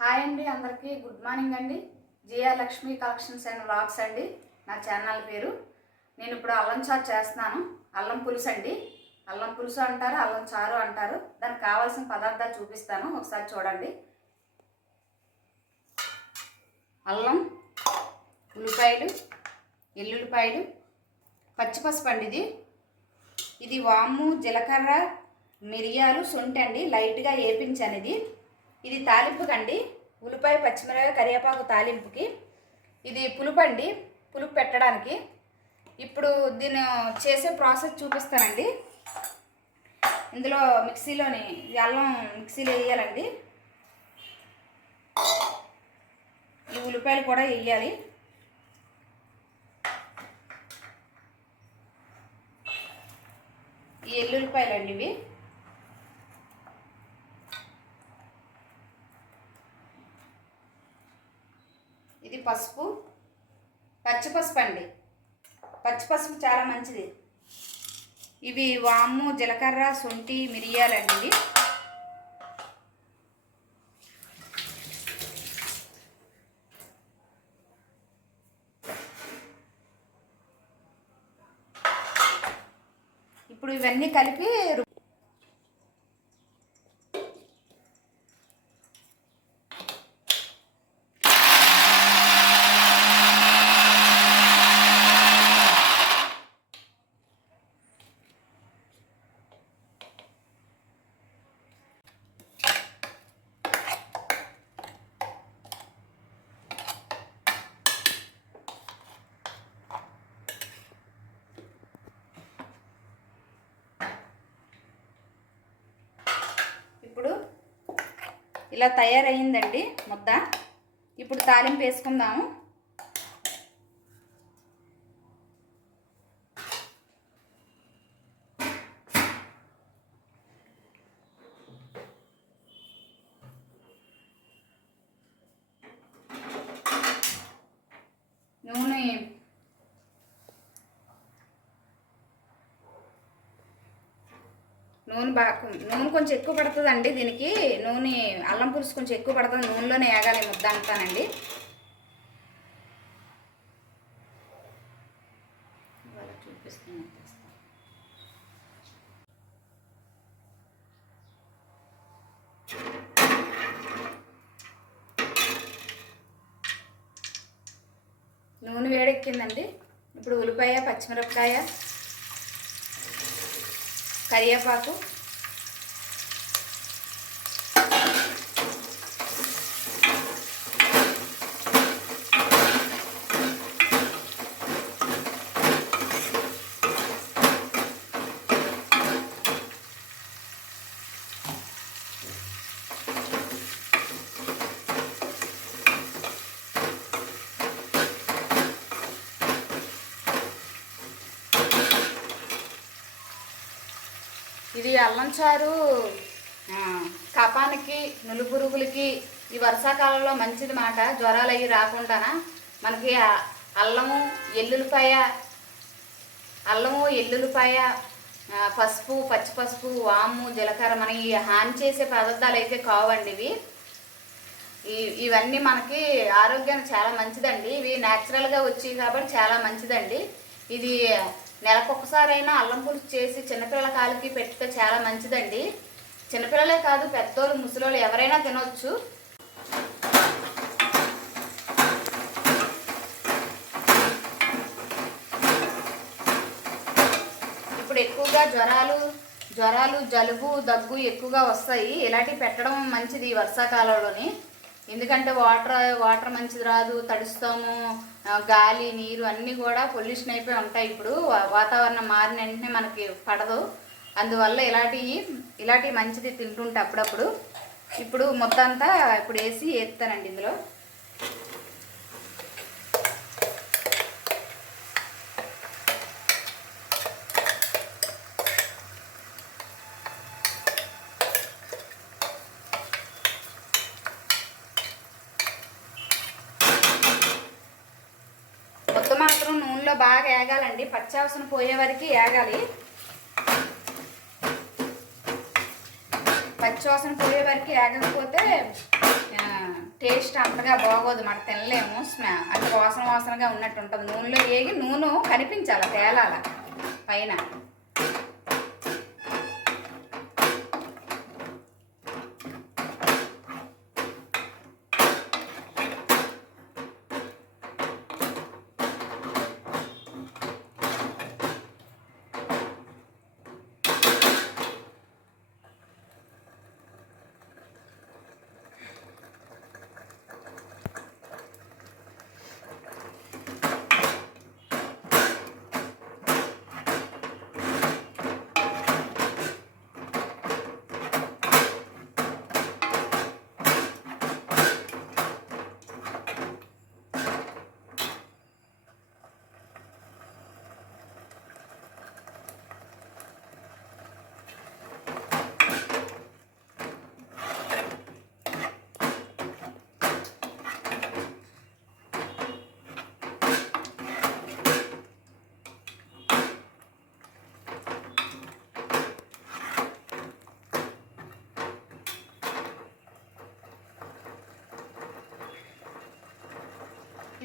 Hi అండి, అందరికీ good morning అండి. GR Lakshmi collections and vlogs అండి నా ఛానల్ పేరు. నేను ఇప్పుడు అల్లం చారు చేస్తున్నాను. అల్లం పులుసు అండి. అల్లం పులుసు అంటారు, అల్లం చారు అంటారు. దానికి కావాల్సిన పదార్థాలు చూపిస్తాను, ఒకసారి చూడండి. అల్లం, ఉల్లిపాయలు, ఎల్లుల్లిపాయలు, పచ్చిపసుపు అండి. ఇది వాము, జీలకర్ర, మిరియాలు, శొంఠి అండి. లైట్గా వేపించాను. ఇది తాలింపుకండి. ఉల్లిపాయ, పచ్చిమిరపకాయ, కరివేపాకు తాలింపుకి. ఇది పులుపు అండి, పులుపు పెట్టడానికి. ఇప్పుడు దీన్ని చేసే ప్రాసెస్ చూపిస్తానండి. ఇందులో మిక్సీలోని అల్లం మిక్సీలో వేయాలండి. ఈ ఉల్లిపాయలు కూడా వేయాలి. ఈ ఎల్లుల్లిపాయలు అండి ఇవి. ఇది పసుపు, పచ్చిపసుపు అండి. పచ్చిపసుపు చాలా మంచిది. ఇవి వాము, జీలకర్ర, శొంఠి, మిరియాలండి. ఇప్పుడు ఇవన్నీ కలిపి ఇప్పుడు ఇలా తయారయ్యిందండి ముద్ద. ఇప్పుడు తాలింపు వేసుకుందాము. నూనె కొంచెం ఎక్కువ పడుతుందండి దీనికి. నూనె అల్లం పులుసు కొంచెం ఎక్కువ పడుతుంది. నూనెలోనే వేగాలి ముద్ద అంతానండి. చూపిస్తున్నాను. నూనె వేడెక్కిందండి. ఇప్పుడు ఉల్లిపాయ, పచ్చిమిరపకాయ, కరివేపాకు, ఇది అల్లం చారు కపానికి, నులుపురుగులకి ఈ వర్షాకాలంలో మంచిది మాట. జ్వరాలు అవి రాకుండా మనకి అల్లము, ఎల్లుల్లిపాయ, పసుపు, పచ్చిపసుపు, వాము, జీలకర్ర మన ఈ హాని చేసే పదార్థాలు అయితే కావండి ఇవి. ఇవన్నీ మనకి ఆరోగ్యానికి చాలా మంచిదండి. ఇవి న్యాచురల్గా వచ్చాయి కాబట్టి చాలా మంచిదండి. ఇది నెలకొకసారైనా అల్లం పులుసు చేసి చిన్నపిల్లల కాలికి పెడితే చాలా మంచిదండి. చిన్నపిల్లలే కాదు, పెద్దోళ్ళు, ముసలోళ్ళు ఎవరైనా తినొచ్చు. ఇప్పుడు ఎక్కువగా జ్వరాలు, జలుబు, దగ్గు ఎక్కువగా వస్తాయి. ఇలాంటివి పెట్టడం మంచిది ఈ వర్షాకాలంలోని. ఎందుకంటే వాటర్ మంచిది రాదు, తడుస్తాము. గాలి, నీరు అన్నీ కూడా పొల్యూషన్ అయిపోయి ఉంటాయి. ఇప్పుడు వాతావరణం మారిన వెంటనే మనకి పడదు. అందువల్ల ఇలాంటివి మంచిది తింటుంటే అప్పుడప్పుడు. ఇప్పుడు మొత్తం అంతా ఇప్పుడు వేస్తానండి ఇందులో. మొత్తం మాత్రం నూనెలో బాగా వేగాలండి. పచ్చావసన పోయే వరకు వేగాలి. పచ్చివాసన పోయే వరకు ఏగకపోతే టేస్ట్ అంతగా బాగోదు, మనం తినలేము. అంటే వాసనగా ఉన్నట్టు ఉంటుంది. నూనెలో వేగి నూనె కనిపించాలి, తేలాల పైన.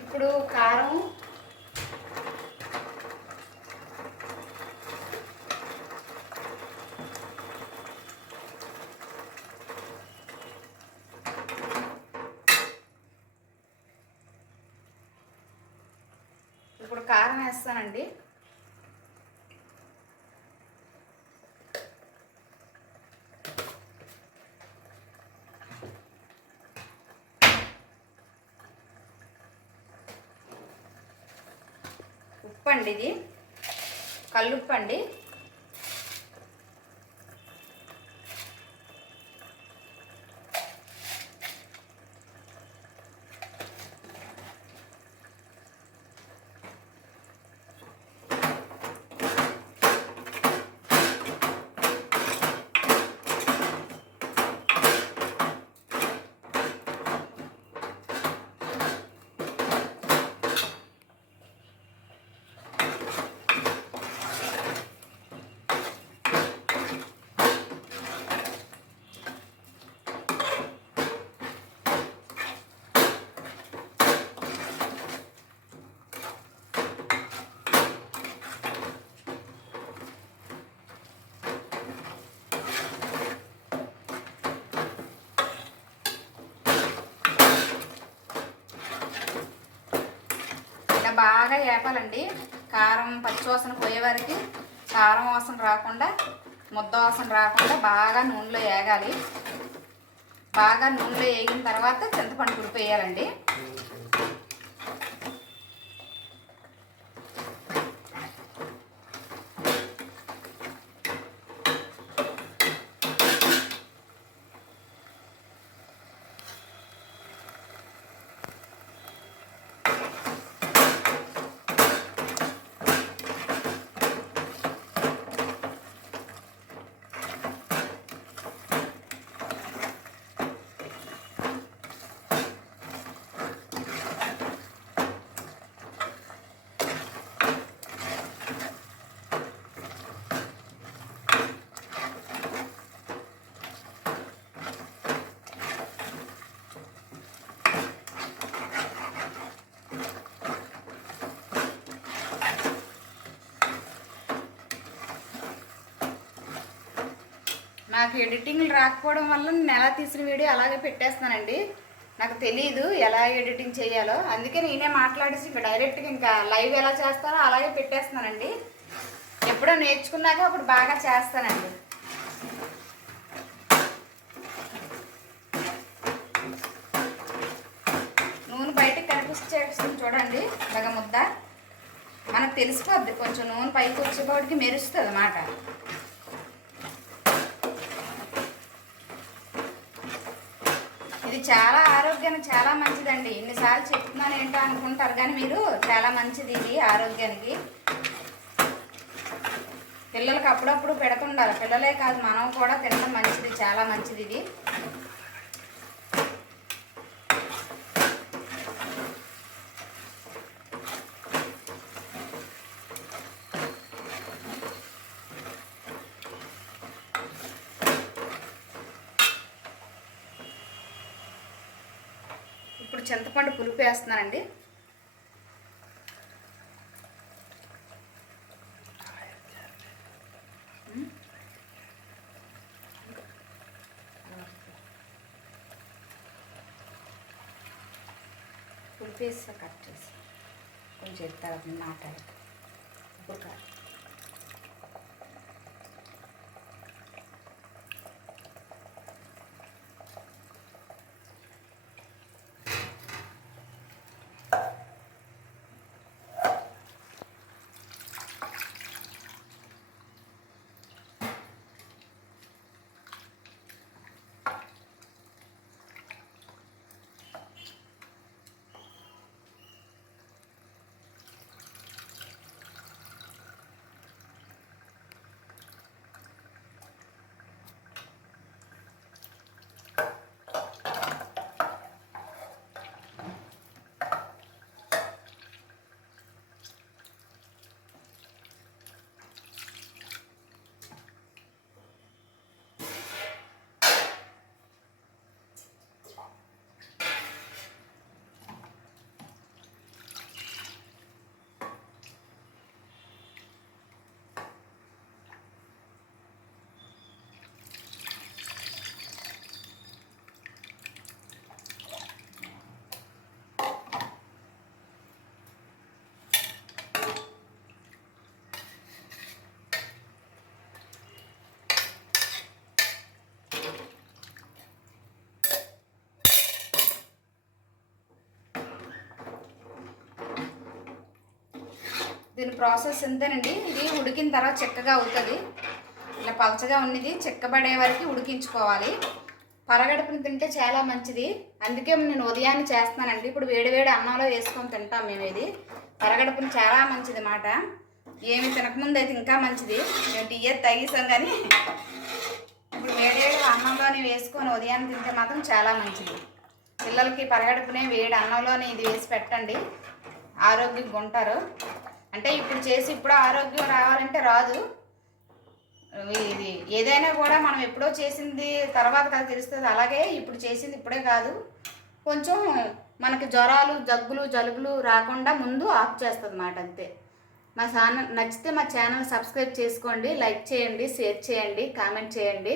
ఇప్పుడు కారం, ఇప్పుడు కారం వేస్తానండి. ఉప్పు అండి, ఇది కల్లుప్పు అండి. బాగా వేపాలండి. కారం పచ్చివాసన పోయేవారికి, కారం వాసన రాకుండా, ముద్ద వాసన రాకుండా బాగా నూనెలో వేగాలి. బాగా నూనెలో వేగిన తర్వాత చింతపండు పులుపు వేయాలండి. నాకు ఎడిటింగ్లు రాకపోవడం వల్ల నేను ఎలా తీసిన వీడియో అలాగే పెట్టేస్తానండి. నాకు తెలియదు ఎలా ఎడిటింగ్ చేయాలో, అందుకే నేనే మాట్లాడేసి ఇంకా డైరెక్ట్గా ఇంకా లైవ్ ఎలా చేస్తానో అలాగే పెట్టేస్తున్నానండి. ఎప్పుడో నేర్చుకున్నాక అప్పుడు బాగా చేస్తానండి. నూనె బయటకు కనిపించేస్తుంది చూడండి, ఇలాగ ముద్ద మనకు తెలిసిపోద్ది. కొంచెం నూనె పైకి వచ్చేపాటికి మెరుస్తుంది అన్నమాట. ఇది చాలా ఆరోగ్యానికి చాలా మంచిదండి. ఎన్నిసార్లు చెప్తున్నాను ఏంటో అనుకుంటారు కానీ మీరు, చాలా మంచిది ఇది ఆరోగ్యానికి. పిల్లలకి అప్పుడప్పుడు పెడుతుండాలి. పిల్లలే కాదు, మనం కూడా తినడం మంచిది, చాలా మంచిది ఇది. ఇప్పుడు చింతపండు పులుపు వేస్తున్నానండి. పులుపు వేస్తా కట్ చేసి కొంచెం ఎత్తాలి మాట్లాడి ఇప్పుడు కాదు. దీని ప్రాసెస్ ఎంతేనండి. ఇది ఉడికిన తర్వాత చిక్కగా అవుతుంది. ఇలా పలచగా ఉన్నది చిక్కబడే వరకు ఉడికించుకోవాలి. పరగడుపుని తింటే చాలా మంచిది. అందుకే నేను ఉదయాన్నే చేస్తున్నానండి. ఇప్పుడు వేడివేడి అన్నంలో వేసుకొని తింటాం మేము. ఇది పరగడుపుని చాలా మంచిది మాట. ఏమి తినకముందు అయితే ఇంకా మంచిది. మేము టీ తాగేసాం, కానీ ఇప్పుడు వేడివేడి అన్నంలోని వేసుకొని ఉదయాన్నే తింటే మాత్రం చాలా మంచిది. పిల్లలకి పరగడుపునే వేడి అన్నంలోని ఇది వేసి పెట్టండి, ఆరోగ్యంగా ఉంటారు. అంటే ఇప్పుడు చేసి ఇప్పుడు ఆరోగ్యం రావాలంటే రాదు. ఇది ఏదైనా కూడా మనం ఎప్పుడో చేసింది తర్వాత కదా తెలుస్తుంది. అలాగే ఇప్పుడు చేసింది ఇప్పుడే కాదు, కొంచెం మనకి జ్వరాలు దగ్గులు జలుబులు రాకుండా ముందు ఆఫ్ చేస్తుంది అన్నమాట. అంతే. మా ఛానల్ నచ్చితే మా ఛానల్ సబ్స్క్రైబ్ చేసుకోండి, లైక్ చేయండి, షేర్ చేయండి, కామెంట్ చేయండి.